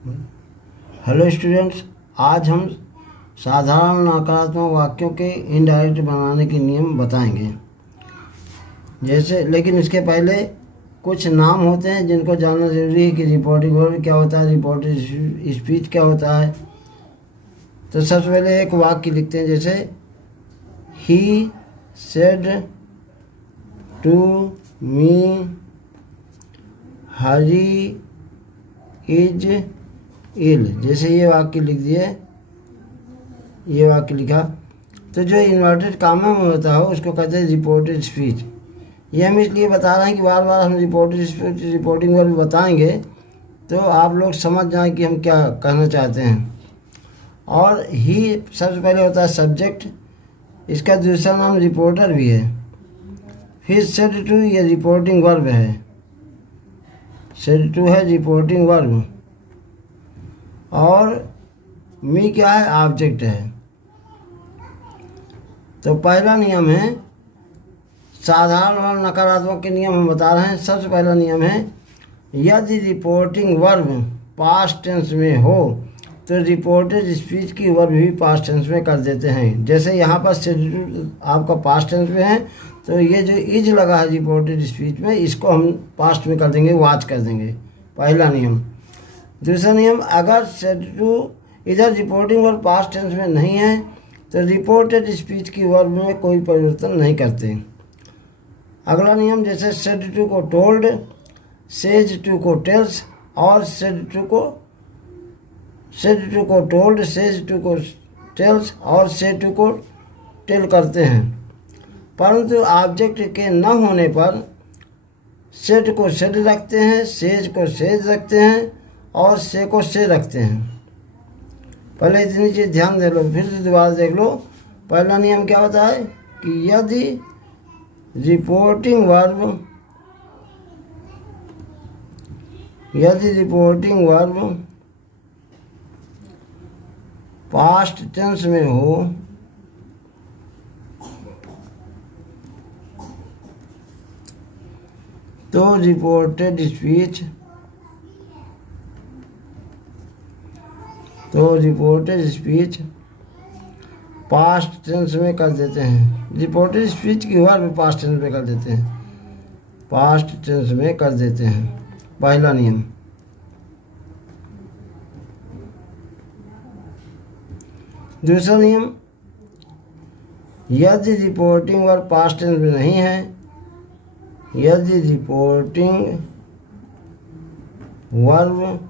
Hello students, आज हम साधारण नकारात्मक वाक्यों के इनडायरेक्ट बनाने के नियम बताएंगे। जैसे लेकिन इसके पहले कुछ नाम होते हैं जिनको जानना ज़रूरी है कि रिपोर्टिंग वर्ब क्या होता है, रिपोर्टिंग स्पीच क्या होता है। तो सबसे पहले एक वाक्य लिखते हैं, जैसे ही said to me Hari is ill. जैसे ये वाक्य लिख दिए, ये वाक्य लिखा, तो जो इन्वर्टेड कामा में होता है उसको कहते हैं रिपोर्टेड स्पीच। ये हम इसलिए बता रहे हैं कि बार बार हम रिपोर्टेड स्पीच रिपोर्टिंग वर्ब बताएंगे तो आप लोग समझ जाएं कि हम क्या कहना चाहते हैं। और ही सबसे पहले होता है सब्जेक्ट, इसका दूसरा नाम रिपोर्टर भी है। फिर सेड टू, ये रिपोर्टिंग वर्ब है, सेड टू है रिपोर्टिंग वर्ब। और मी क्या है, ऑब्जेक्ट है। तो पहला नियम है, साधारण और नकारात्मक के नियम हम बता रहे हैं। सबसे पहला नियम है, यदि रिपोर्टिंग वर्ब पास्ट टेंस में हो तो रिपोर्टेड स्पीच की वर्ब भी पास्ट टेंस में कर देते हैं। जैसे यहाँ पर आपका पास्ट टेंस में है तो ये जो इज लगा है रिपोर्टेड स्पीच में, इसको हम पास्ट में कर देंगे, वाच कर देंगे। पहला नियम। दूसरा नियम, अगर सेड टू इधर रिपोर्टिंग वर्ब पास्ट टेंस में नहीं है तो रिपोर्टेड स्पीच की वर्ब में कोई परिवर्तन नहीं करते। अगला नियम, जैसे सेड टू को टोल्ड, सेज टू को टेल्स, और सेड टू को टोल्ड, सेज टू को टेल्स और से टू को टेल करते हैं। परंतु ऑब्जेक्ट के न होने पर सेड को सेड रखते हैं, सेज को सेज रखते हैं और से को से रखते हैं। पहले इतनी चीज़ ध्यान दे लो, फिर से दोबारा देख लो। पहला नियम क्या होता है कि यदि रिपोर्टिंग वर्ब पास्ट टेंस में हो तो रिपोर्टेड स्पीच पास्ट टेंस में कर देते हैं। रिपोर्टेड स्पीच की वर्ब पास्ट टेंस में कर देते हैं, पास्ट टेंस में कर देते हैं। पहला नियम। दूसरा नियम, यदि रिपोर्टिंग वर्ब पास्ट टेंस में नहीं है, यदि रिपोर्टिंग वर्ब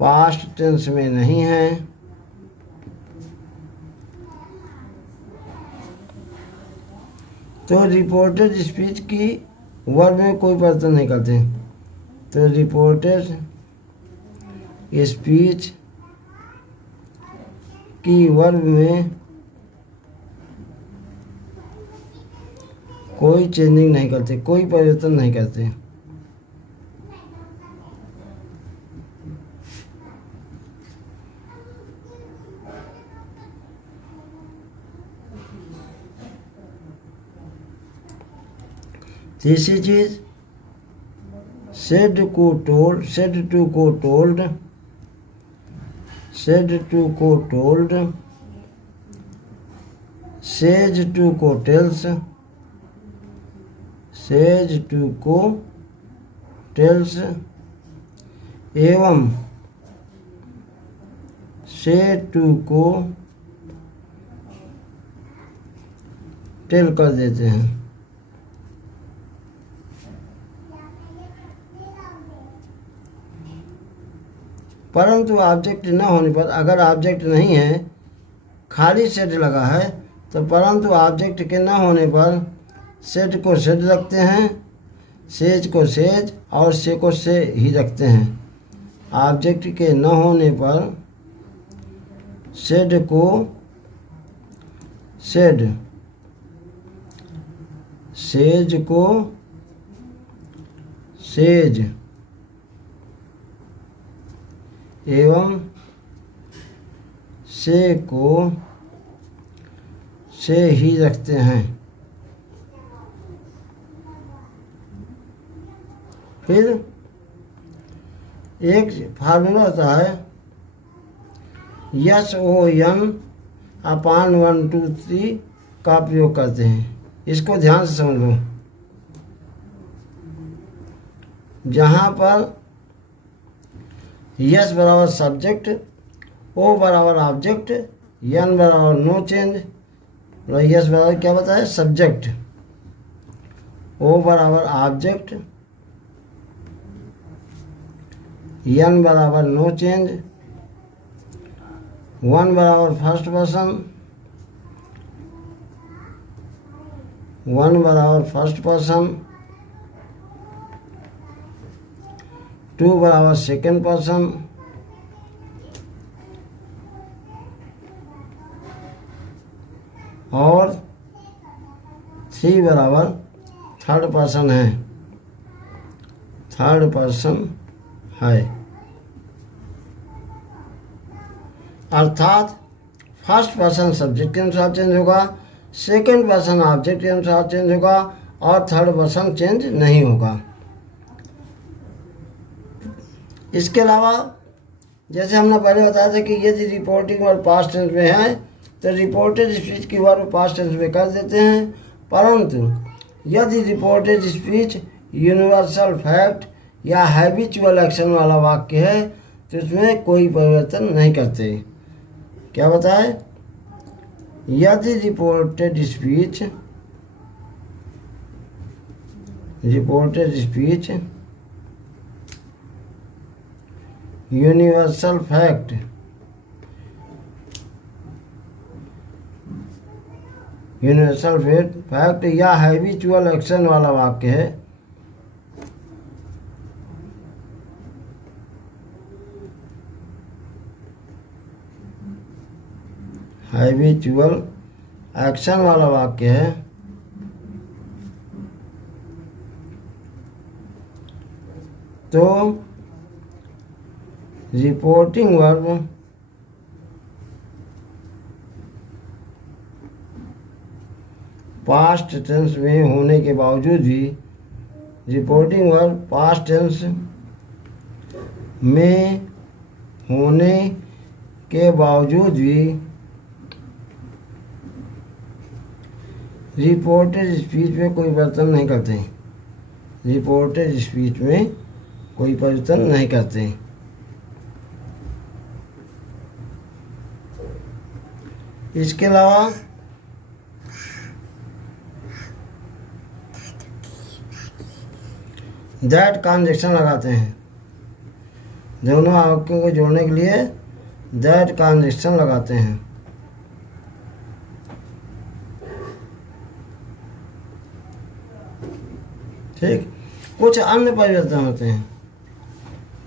पास्ट टेंस में नहीं है तो रिपोर्टेड स्पीच की वर्ब में कोई परिवर्तन नहीं करते। तो रिपोर्टेड स्पीच की वर्ब में कोई चेंजिंग नहीं करते, कोई परिवर्तन नहीं करते। तीसरी चीज, सेड टू को टोल्ड, सेज टू को टेल्स, एवं से टू को टेल कर देते हैं। परंतु ऑब्जेक्ट न होने पर, अगर ऑब्जेक्ट नहीं है, खाली सेड लगा है, तो परंतु ऑब्जेक्ट के न होने पर सेड को सेड रखते हैं, सेज को सेज और से को से ही रखते हैं। ऑब्जेक्ट के न होने पर सेड को सेड, सेज को सेज एवं से को से ही रखते हैं। फिर एक फार्मूला होता है SON/1 2 3 का प्रयोग करते हैं। इसको ध्यान से समझ लो। जहाँ पर यस बराबर सब्जेक्ट, ओ बराबर ऑब्जेक्ट, एन बराबर नो चेंज, यस बराबर क्या बताया सब्जेक्ट, ओ बराबर ऑब्जेक्ट, एन बराबर नो चेंज, 1 बराबर फर्स्ट पर्सन, 1 बराबर फर्स्ट पर्सन, 2 बराबर सेकेंड पर्सन, और 3 बराबर थर्ड पर्सन है, थर्ड पर्सन है। अर्थात फर्स्ट पर्सन सब्जेक्ट के अनुसार चेंज होगा, सेकेंड पर्सन ऑब्जेक्ट के अनुसार चेंज होगा, और थर्ड पर्सन चेंज नहीं होगा। इसके अलावा जैसे हमने पहले बताया था कि यदि रिपोर्टिंग वर्ब पास्ट टेंस में है तो रिपोर्टेड स्पीच की वर्ब पास्ट टेंस में कर देते हैं, परंतु यदि रिपोर्टेड स्पीच यूनिवर्सल फैक्ट या हैबिचुअल एक्शन वाला वाक्य है तो इसमें कोई परिवर्तन नहीं करते। क्या बताए? यदि रिपोर्टेड स्पीच यूनिवर्सल फैक्ट या हैबिचुअल एक्शन वाला वाक्य है हैबिचुअल एक्शन वाला वाक्य है तो रिपोर्टिंग वर्ब पास्ट टेंस में होने के बावजूद भी रिपोर्टिंग वर्ब पास्ट टेंस में होने के बावजूद भी रिपोर्टेड स्पीच में कोई परिवर्तन नहीं करते। रिपोर्टेड स्पीच में कोई परिवर्तन नहीं करते। इसके अलावा दैट कंजक्शन लगाते हैं। दोनों वाक्यों को जोड़ने के लिए दैट कंजक्शन लगाते हैं। ठीक। कुछ अन्य परिवर्तन होते हैं।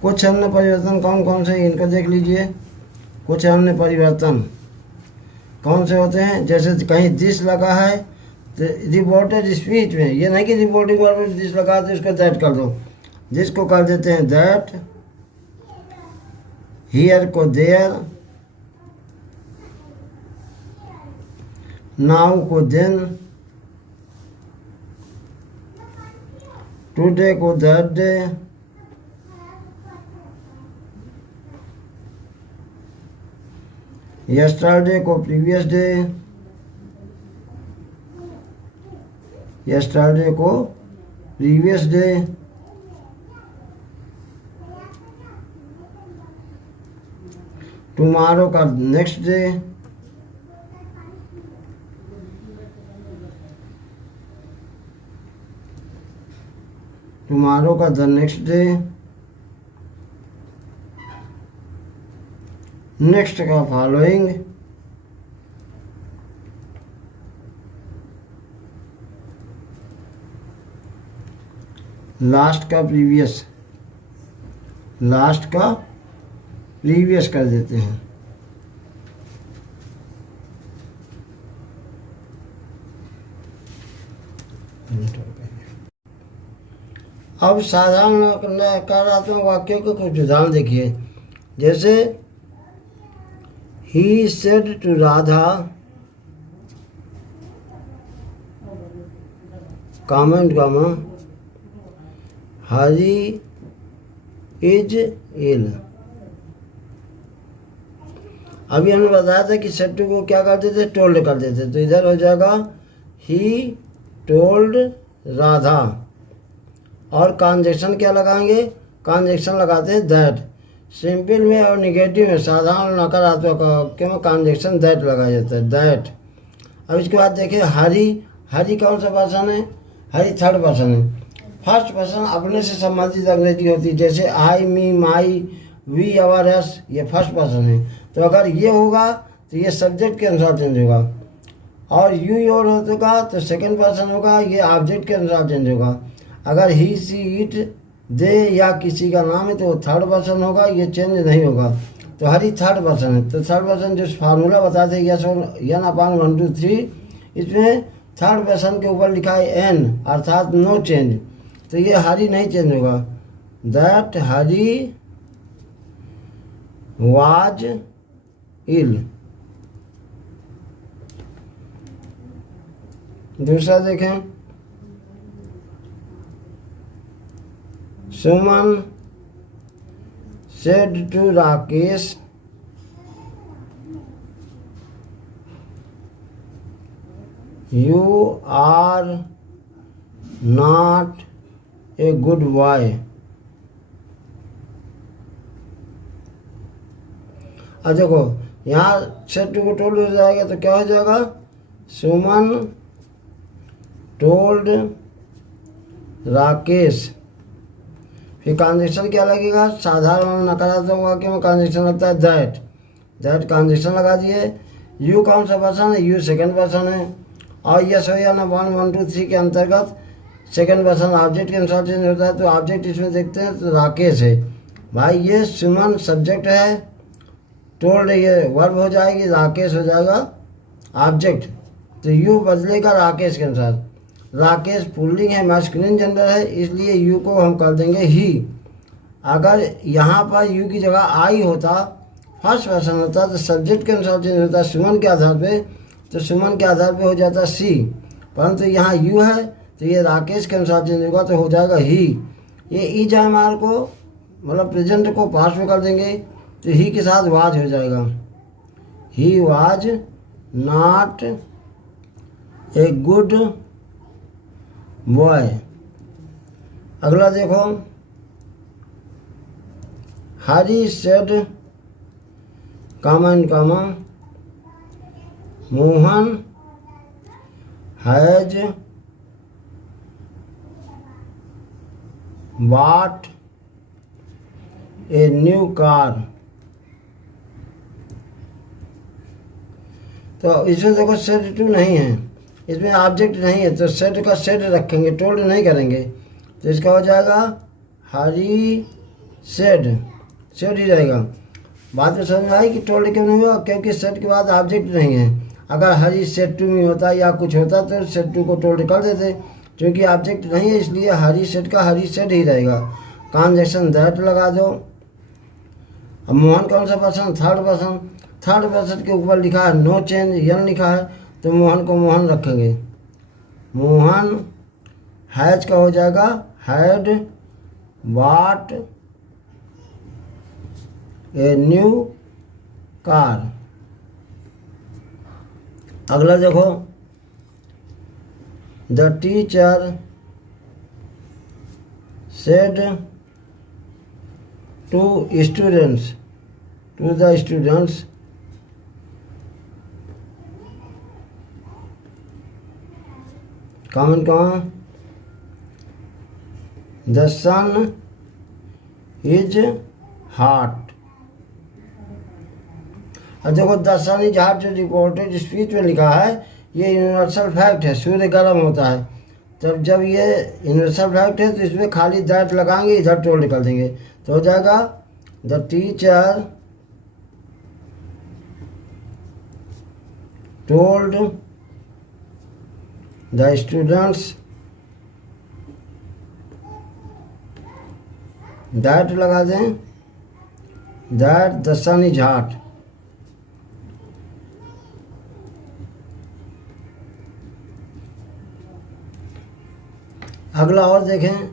कुछ अन्य परिवर्तन कौन कौन से इनको देख लीजिए। कुछ अन्य परिवर्तन कौन से होते हैं? जैसे कहीं दिस लगा है तो रिपोर्टेड स्पीच में ये नहीं कि रिपोर्टिंग वर्ब में दिस लगा तो इसको दैट कर दो। दिस को कर देते हैं दैट, हियर को देयर, नाउ को देन, टुडे को दैट डे, yesterday को प्रीवियस डे, yesterday को प्रीवियस डे, टुमारो का नेक्स्ट डे, टुमारो का द नेक्स्ट डे, नेक्स्ट का फॉलोइंग, लास्ट का प्रीवियस, लास्ट का प्रीवियस कर देते हैं। अब साधारण नकारात्मक वाक्यों के कुछ उदाहरण देखिए। जैसे he said to Radha, comment, Hari is ill. अभी हमने बताया था कि सेड टू को क्या कर देते, टोल्ड कर देते, तो इधर हो जाएगा ही टोल्ड राधा। और कंजक्शन क्या लगाएंगे, कंजक्शन लगाते हैं दैट। सिंपल में और निगेटिव में, साधारण नकारात्मक वाक्य में कंजक्शन दैट लगाया जाता है, दैट। अब इसके बाद देखिए हरी। हरी कौन सा पर्सन है, हरी थर्ड पर्सन है। फर्स्ट पर्सन अपने से संबंधित अंग्रेजी होती है, जैसे आई, मी, माई, वी, अवर, अस, ये फर्स्ट पर्सन है। तो अगर ये होगा तो ये सब्जेक्ट के अनुसार चेंज होगा, और यू योर होगा तो सेकंड पर्सन होगा, ये ऑब्जेक्ट के अनुसार चेंज होगा। अगर ही, सी, इट, दे या किसी का नाम है तो वो थर्ड पर्सन होगा, ये चेंज नहीं होगा। तो हरी थर्ड पर्सन है, तो थर्ड पर्सन जो फार्मूला बताते हैं यस और यन अपान 1 2 3, इसमें थर्ड पर्सन के ऊपर लिखा है एन, अर्थात नो चेंज, तो ये हरी नहीं चेंज होगा। That Hari was ill. दूसरा देखें, Suman said to Rakesh you are not a good boy. अब देखो यहाँ सेड टू को टोल्ड हो जाएगा तो क्या हो जाएगा, सुमन टोल्ड राकेश। फिर कंजक्शन क्या लगेगा, साधारण नकारात्मक वाक्य में कंजक्शन लगता है दैट। दैट कंजक्शन लगा दिए। यू कौन सा पर्सन है, यू सेकंड पर्सन है। और यस हो या ना 1 1 2 3 के अंतर्गत सेकंड पर्सन ऑब्जेक्ट के अनुसार चेंज होता है, तो ऑब्जेक्ट इसमें देखते हैं तो राकेश है। भाई ये सुमन सब्जेक्ट है, टोल्ड ये वर्ब हो जाएगी, राकेश हो जाएगा ऑब्जेक्ट, तो यू बदलेगा राकेश के अनुसार। राकेश पुल्लिंग है, मैस्कुलिन जेंडर है, इसलिए यू को हम कर देंगे ही। अगर यहाँ पर यू की जगह आई होता, फर्स्ट पर्सन होता, तो सब्जेक्ट के अनुसार चेंज होता है सुमन के आधार पे, तो सुमन के आधार पे हो जाता सी। परंतु यहाँ यू है तो ये राकेश के अनुसार चेंज होगा, तो हो जाएगा ही। ये ई जामार को मतलब प्रेजेंट को पास्ट में कर देंगे, तो ही के साथ वाज हो जाएगा। He was not a good boy. अगला देखो, Hari said comma in comma Mohan has bought a new car। तो इसमें देखो सेड टू नहीं है, इसमें ऑब्जेक्ट नहीं है, तो सेड का सेड रखेंगे, टोल्ड नहीं करेंगे, तो इसका हो जाएगा हरी सेड, सेड ही रहेगा। बात में समझ में आई कि टोल्ड क्यों नहीं हुआ, क्योंकि सेड के बाद ऑब्जेक्ट नहीं है। अगर हरी सेड टू में होता या कुछ होता तो सेड टू को टोल्ड कर देते, क्योंकि ऑब्जेक्ट नहीं है इसलिए हरी सेड का हरी सेड ही रहेगा। कंजक्शन दैट लगा दो। अब मोहन कौन सा person, third person, third person के ऊपर लिखा है नो चेंज, यन लिखा है, तो मोहन को मोहन रखेंगे। मोहन हैज का हो जाएगा had bought a new car. अगला देखो, the teacher said to students, to the students common कहाँ, द सन इज हॉट। अब देखो द सन इज हॉट जो रिपोर्टेड स्पीच में लिखा है ये यूनिवर्सल फैक्ट है, सूर्य गर्म होता है। तब जब ये यूनिवर्सल फैक्ट है तो इसमें खाली दैट लगाएंगे, इधर टोल्ड कर देंगे, तो हो जाएगा the teacher told the students, that लगा दें, that the sun is hot. अगला और देखें,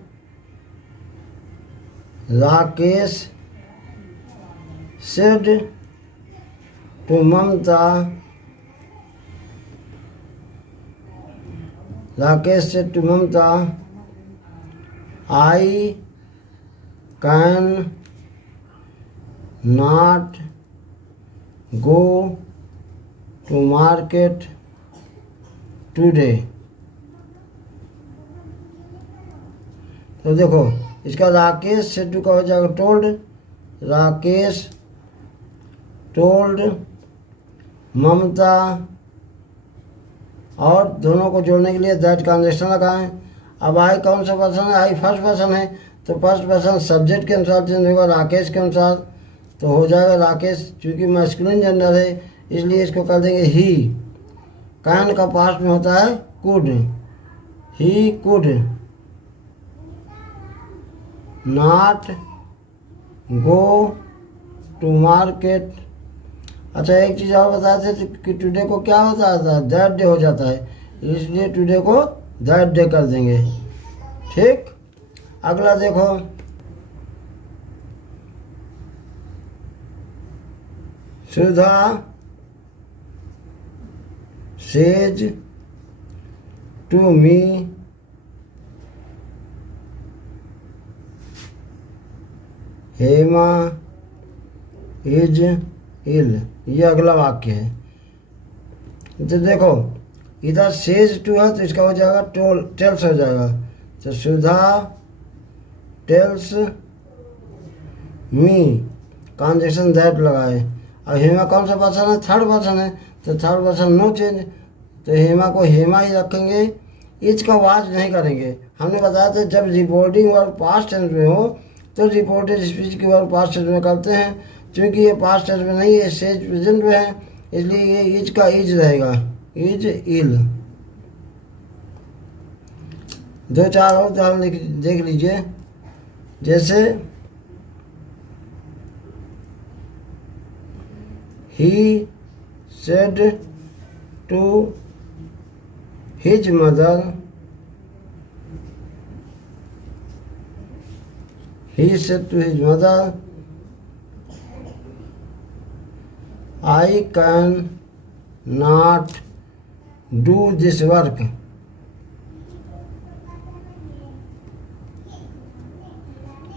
Rakesh said to Mamta, Rakesh said to Mamta, I can not go to market today. तो देखो इसका राकेश सेड टू का हो जाएगा टोल्ड, राकेश टोल्ड ममता, और दोनों को जोड़ने के लिए दैट कंजक्शन लगाएं। अब आई कौन सा पर्सन है? आई फर्स्ट पर्सन है, तो फर्स्ट पर्सन सब्जेक्ट के अनुसार चेंज होगा, राकेश के अनुसार, तो हो जाएगा राकेश। चूँकि मैस्कुलिन जेंडर है इसलिए इसको कर देंगे ही। कैन का पास्ट में होता है could, he could not go to market. अच्छा एक चीज़ और बताते थे कि टुडे को क्या होता है? दैट डे हो जाता है, इसलिए टुडे को दैट डे कर देंगे। ठीक, अगला देखो, Sudha says to me Hema is ill, ये अगला वाक्य है। तो देखो इधर सेज टू है तो इसका हो जाएगा टेल्स हो जाएगा। तो सुधा टेल्स मी, कंजक्शन दैट लगाए। अब हेमा कौन सा पर्सन है? थर्ड पर्सन है, तो थर्ड पर्सन नो चेंज, तो हेमा को हेमा ही रखेंगे, इच का वाज नहीं करेंगे। हमने बताया था जब रिपोर्टिंग वर्ब पास्ट टेंस में हो तो रिपोर्टेड स्पीच की वर्ब पास्ट टेंस में करते हैं। क्योंकि ये पास्ट टेंस में नहीं है, सेज प्रेजेंट में है, इसलिए ये इज का इज रहेगा, इज इल। दो चार और उदाहरण देख लीजिए, जैसे ही said to his mother, he said to his mother, I can not do this work.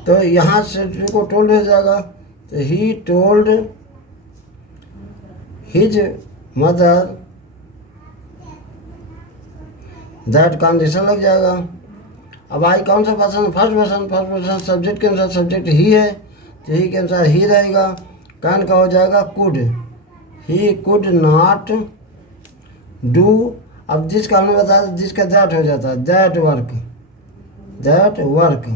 तो यहाँ से को टोल्ड हो जाएगा, तो he told his mother that condition लग जाएगा। अब आई कौन सा person? First person, first person subject के अनुसार सब्जेक्ट ही है, तो ही के अनुसार ही रहेगा। कैन का हो जाएगा could, he could not do. अब जिसका हमने बताया जिसका दैट हो जाता है, दैट वर्क, दैट वर्क।